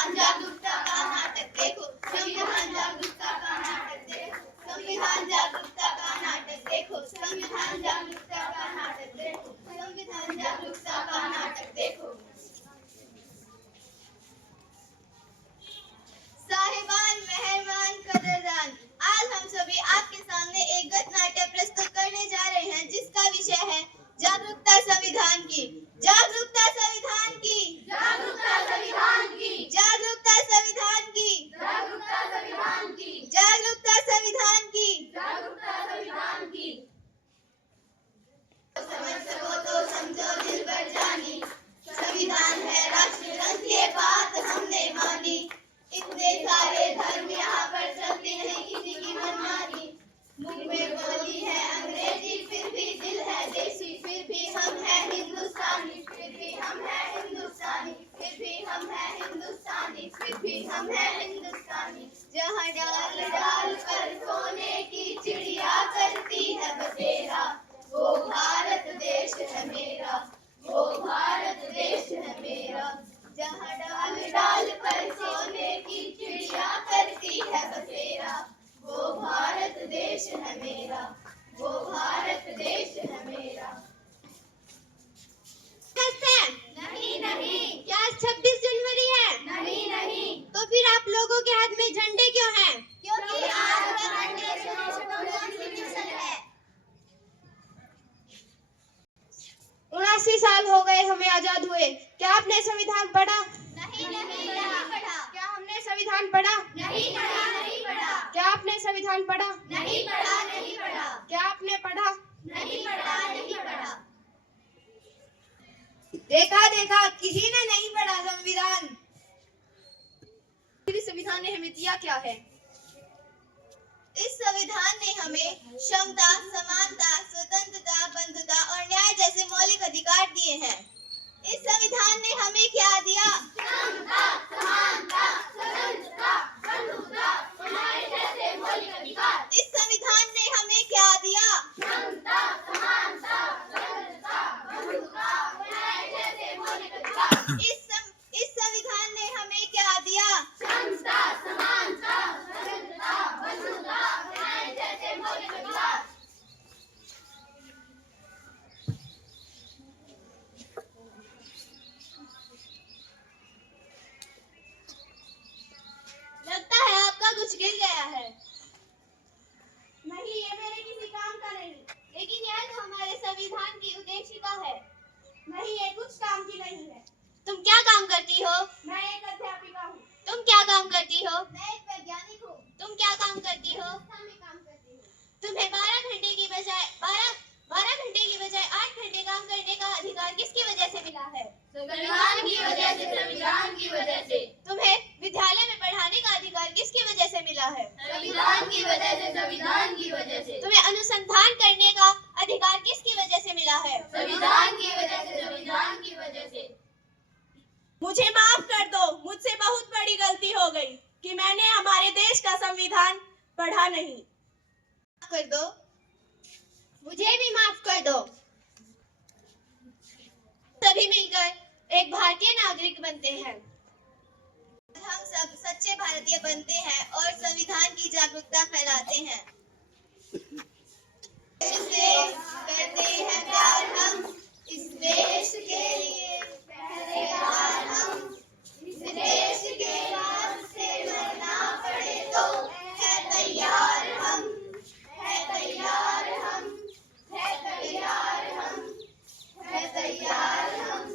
संविधान जागरूकता का नाटक देखो, संविधान जागरूकता का नाटक देखो, संविधान जागरूकता का नाटक देखो, संविधान जागरूकता का नाटक देखो, संविधान जागरूकता का नाटक देखो। साहिबान, मेहमान, कदरदान, आज हम सभी आपके सामने एक गद्य नाट्य प्रस्तुत करने जा रहे हैं जिसका विषय है जागरूकता संविधान की। जागरूकता संविधान की, जागरूकता संविधान की, जागरूकता संविधान की, जागरूकता संविधान की, जागरूकता संविधान की, जागरूकता संविधान की। समझ सको तो समझो दिल भर जानी, संविधान है राष्ट्र ग्रंथ, ये बात हमने मानी। इतने सारे धर्म यहाँ पर चलते नहीं किसी की मनमानी। मुंह में बोली है अंग्रेजी फिर भी दिल है देसी, फिर भी हम हैं हिंदुस्तानी, फिर भी हम हैं हिंदुस्तानी, फिर भी हम हैं हिंदुस्तानी, फिर भी हम हैं हिंदुस्तानी। जहाँ डाल डाल पर सोने की चिड़िया करती है बसेरा, वो भारत देश है मेरा, वो भारत देश है मेरा। जहाँ डाल डाल पर सोने की चिड़िया करती है बसेरा, वो भारत देश है मेरा, वो भारत देश है मेरा। नहीं नहीं, क्या 26 जनवरी है? नहीं नहीं, तो फिर आप लोगों के हाथ में झंडे क्यों हैं? क्योंकि आज गणतंत्र दिवस है। 79 साल हो गए हमें आजाद हुए। क्या आपने संविधान पढ़ा? नहीं नहीं, नहीं पढ़ा। क्या हमने संविधान पढ़ा? नहीं पढ़ा, नहीं पढ़ा। क्या आपने संविधान पढ़ा? नहीं पढ़ा, नहीं पढ़ा। क्या आपने पढ़ा? नहीं पढ़ा, नहीं पढ़ा। देखा देखा, किसी ने नहीं पढ़ा संविधान। संविधान ने हमें दिया क्या है? इस संविधान ने हमें क्षमता, समानता, स्वतंत्रता, बंधुता और न्याय जैसे मौलिक अधिकार दिए हैं। इस संविधान ने हमें क्या दिया? क्षमता, समानता, स्वतंत्रता, बंधुता और न्याय जैसे मौलिक अधिकार। इस संविधान ने हमें क्या दिया? क्षमता, समानता, स्वतंत्रता, बंधुता और न्याय जैसे मौलिक अधिकार। इस संविधान ने हमें क्या दिया? क्षमता, समानता, स्वतंत्रता, बंधुता और न्याय जैसे मौलिक अधिकार। लगता है आपका कुछ गिर गया है। नहीं, ये मेरे किसी काम का नहीं, लेकिन यह तो हमारे संविधान की उद्देशिका है। नहीं, ये कुछ काम की नहीं है। तुम क्या काम करती हो? मैं एक अध्यापिका हूँ। तुम क्या काम करती हो? मैं एक वैज्ञानिक हूँ। तुम क्या काम करती हो? में काम करती हूँ। तुम्हें 12 घंटे की बजाय 8 घंटे काम करने का अधिकार किसकी वजह से मिला है? संविधान की वजह से, संविधान की वजह से। तुम्हें विद्यालय में पढ़ाने का अधिकार किसकी वजह से मिला है? संविधान की वजह से, संविधान की वजह से। तुम्हें अनुसंधान करने का अधिकार किसकी वजह से मिला है? संविधान की वजह से, संविधान की वजह से। मुझे माफ कर दो, मुझसे बहुत बड़ी गलती हो गई कि मैंने हमारे देश का संविधान पढ़ा नहीं। माफ कर दो, मुझे भी माफ कर दो। सभी मिलकर एक भारतीय नागरिक बनते हैं। हम सब सच्चे भारतीय बनते हैं और संविधान की जागरूकता फैलाते हैं। इससे करते हैं प्यार हम, इस देश के लिए पहरेदार हम, इस देश के नाम से लड़ना पड़े तो है तैयार हम, है तैयार हम, है तैयार हम, है तैयार हम।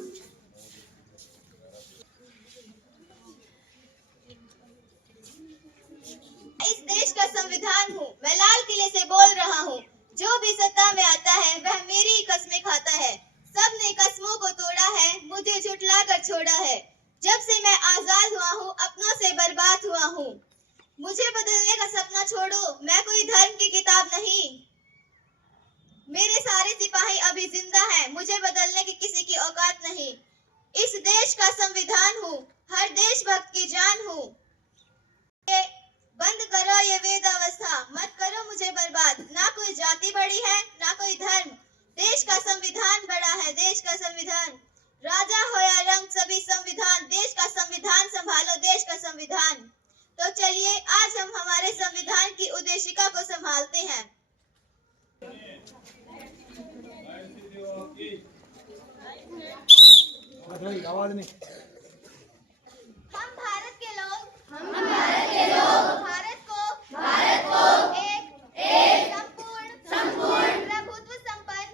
इस देश का संविधान हूँ, मैं लाल किले से बोल रहा हूँ। जो भी सत्ता में आता है वह मेरी ही कस्में खाता है। सबने कस्मों को तोड़ा है, मुझे झुठला कर छोड़ा है। जब से मैं आजाद हुआ हूँ, अपनों से बर्बाद हुआ हूँ। मुझे बदलने का सपना छोड़ो, मैं कोई धर्म की किताब नहीं। मेरे सारे सिपाही अभी जिंदा हैं, मुझे बदलने की किसी की औकात नहीं। इस देश का संविधान हूँ, हर देशभक्त की जान हूँ। बंद करो ये वेदावस्था, मत करो मुझे बर्बाद। ना कोई जाति बड़ी है, ना कोई धर्म। देश का संविधान बड़ा है, देश का संविधान। राजा हो या रंग, सभी संविधान। देश का संविधान संभालो, देश निर्देशिका को संभालते हैं। आवाज नहीं। हम भारत के लोग भारत को एक संपूर्ण प्रभुत्व संपन्न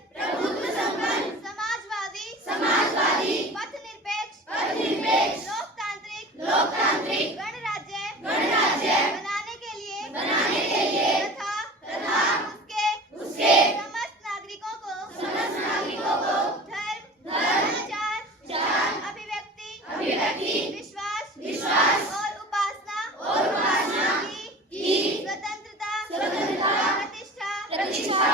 समाजवादी पथ निरपेक्ष लोकतांत्रिक गणराज्य बनाने के लिए तथा उसके समस्त नागरिकों को धर्म अभिव्यक्ति विश्वास और उपासना की स्वतंत्रता प्रतिष्ठा